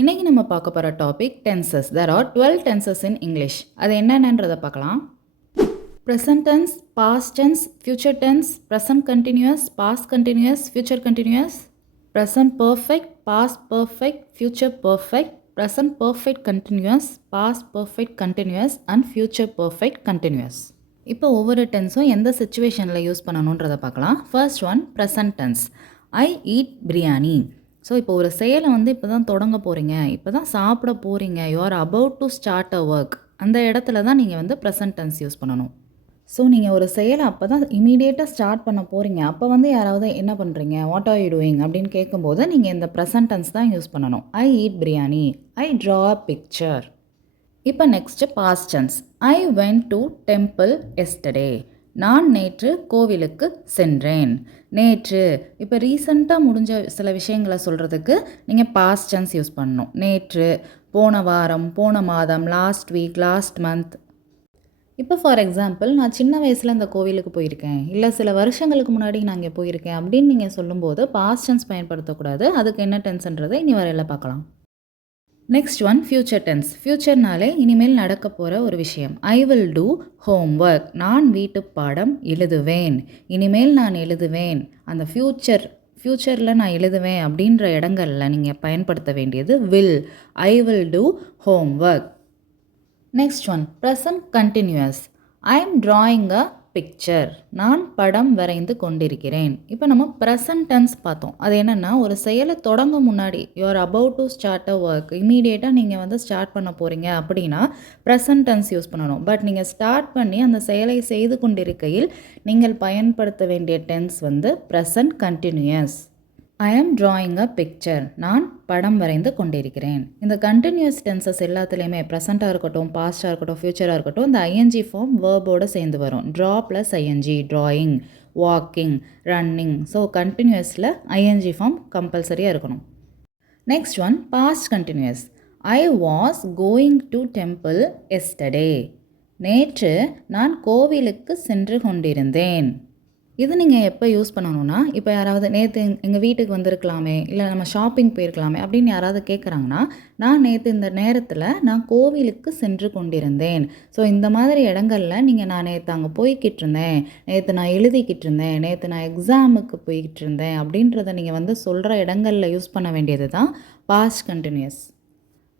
இன்னைக்கு நம்ம பார்க்க போகிற topic tenses. There are 12 tenses in English. அது என்னென்னன்றதை பார்க்கலாம். Present tense, past tense, future tense, present continuous, past continuous, future continuous, present perfect, past perfect, future perfect, present perfect continuous, past perfect continuous and future perfect continuous. இப்போ ஒவ்வொரு டென்ஸும் எந்த சுச்சுவேஷனில் use பண்ணணுன்றதை பார்க்கலாம். First one present tense. I eat biryani. So இப்போ ஒரு செயலை இப்போ தான் தொடங்க போகிறீங்க, இப்போ தான் சாப்பிட போகிறீங்க, you are about to start a work. அந்த இடத்துல தான் நீங்கள் ப்ரெசன்ட் டென்ஸ் யூஸ் பண்ணணும். ஸோ நீங்கள் ஒரு செயலை அப்போ தான் இமீடியட்டாக ஸ்டார்ட் பண்ண போகிறீங்க, அப்போ யாராவது என்ன பண்ணுறீங்க, வாட் ஆர் யூ டூயிங் அப்படின்னு கேட்கும்போது நீங்கள் இந்த ப்ரெசன்ட் டென்ஸ் தான் யூஸ் பண்ணணும். I eat biryani, I draw a picture. இப்போ next past tense. I went to temple yesterday. நான் நேற்று கோவிலுக்கு சென்றேன். நேற்று இப்போ ரீசண்டாக முடிஞ்ச சில விஷயங்களை சொல்கிறதுக்கு நீங்கள் பாஸ்ட் டென்ஸ் யூஸ் பண்ணணும். நேற்று, போன வாரம், போன மாதம், லாஸ்ட் வீக், லாஸ்ட் மந்த். இப்போ ஃபார் எக்ஸாம்பிள், நான் சின்ன வயசில் இந்த கோவிலுக்கு போயிருக்கேன், இல்லை சில வருஷங்களுக்கு முன்னாடி நான் இங்கே போயிருக்கேன் அப்படின்னு நீங்கள் சொல்லும்போது பாஸ்ட் டென்ஸ் பயன்படுத்தக்கூடாது. அதுக்கு என்ன டென்ஸ்ன்றதை இனி வரையில் பார்க்கலாம். Next one future tense. ஃப்யூச்சர்னாலே இனிமேல் நடக்க போகிற ஒரு விஷயம். I will do homework. நான் வீட்டு பாடம் எழுதுவேன். இனிமேல் நான் எழுதுவேன். அந்த ஃப்யூச்சரில் நான் எழுதுவேன் அப்படின்ற இடங்களில் நீங்கள் பயன்படுத்த வேண்டியது will. I will do homework. Next one present continuous. I am drawing a picture. நான் படம் வரைந்து கொண்டிருக்கிறேன். இப்போ நம்ம ப்ரெசன்ட் டென்ஸ் பார்த்தோம். அது என்னென்னா, ஒரு செயலை தொடங்க முன்னாடி you are about to start a work, இமீடியட்டாக நீங்கள் ஸ்டார்ட் பண்ண போகிறீங்க அப்படின்னா ப்ரெசன்ட் டென்ஸ் யூஸ் பண்ணணும். பட் நீங்கள் ஸ்டார்ட் பண்ணி அந்த செயலை செய்து கொண்டிருக்கையில் நீங்கள் பயன்படுத்த வேண்டிய டென்ஸ் ப்ரெசன்ட் கண்டினியூஸ். ஐ ஆம் ட்ராயிங் அ பிக்சர். நான் படம் வரைந்து கொண்டிருக்கிறேன். இந்த கண்டினியூஸ் டென்சஸ் எல்லாத்துலேயுமே ப்ரெசண்ட்டாக இருக்கட்டும், பாஸ்ட்டாக இருக்கட்டும், ஃப்யூச்சராக இருக்கட்டும், இந்த ஐஎன்ஜி ஃபார்ம் வேர்போடு சேர்ந்து வரும். Draw plus ING, drawing, walking, running. So கண்டினியூஸில் ஐஎன்ஜி ஃபார்ம் கம்பல்சரியாக இருக்கணும். Next one past continuous. I was going to temple yesterday. நேற்று நான் கோவிலுக்கு சென்று கொண்டிருந்தேன். இது நீங்கள் எப்போ யூஸ் பண்ணணும்னா, இப்போ யாராவது நேற்று எங்கள் வீட்டுக்கு வந்திருக்கலாமே, இல்லை நம்ம ஷாப்பிங் போயிருக்கலாமே அப்படின்னு யாராவது கேட்குறாங்கன்னா, நான் நேற்று இந்த நேரத்தில் நான் கோவிலுக்கு சென்று கொண்டிருந்தேன். ஸோ இந்த மாதிரி இடங்களில் நீங்கள் நான் நேற்று அங்கே போய்கிட்டு இருந்தேன், நேற்று நான் எழுதிக்கிட்டு இருந்தேன், நேற்று நான் எக்ஸாமுக்கு போய்கிட்டு இருந்தேன் அப்படின்றத நீங்கள் சொல்கிற இடங்களில் யூஸ் பண்ண வேண்டியது தான் past continuous.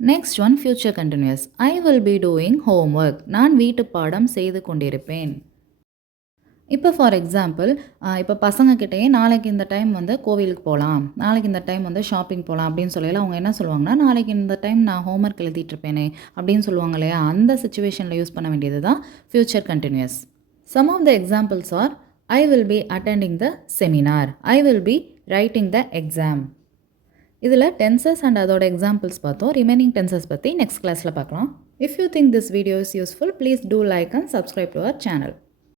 Next one future continuous. I will be doing homework. நான் வீட்டு பாடம் செய்து கொண்டிருப்பேன். இப்போ ஃபார் எக்ஸாம்பிள், இப்போ பசங்கக்கிட்டேயே நாளைக்கு இந்த டைம் கோவிலுக்கு போகலாம், நாளைக்கு இந்த டைம் ஷாப்பிங் போகலாம் அப்படின்னு சொல்லல அவங்க என்ன சொல்லுவாங்கன்னா, நாளைக்கு இந்த டைம் நான் ஹோம்ஒர்க் எழுதிட்டுருப்பேனே அப்படின்னு சொல்லுவாங்க இல்லையா. அந்த சுச்சுவேஷனில் யூஸ் பண்ண வேண்டியது தான் future continuous. Some of the examples are I will be attending the seminar, I will be writing the exam. இதில் டென்சஸ் அண்ட் அதோட எக்ஸாம்பிள்ஸ் பார்த்தோம். ரிமைனிங் டென்சஸ் பற்றி நெக்ஸ்ட் கிளாஸில் பார்க்கலாம். If you think this video is useful, please do like and subscribe to our channel.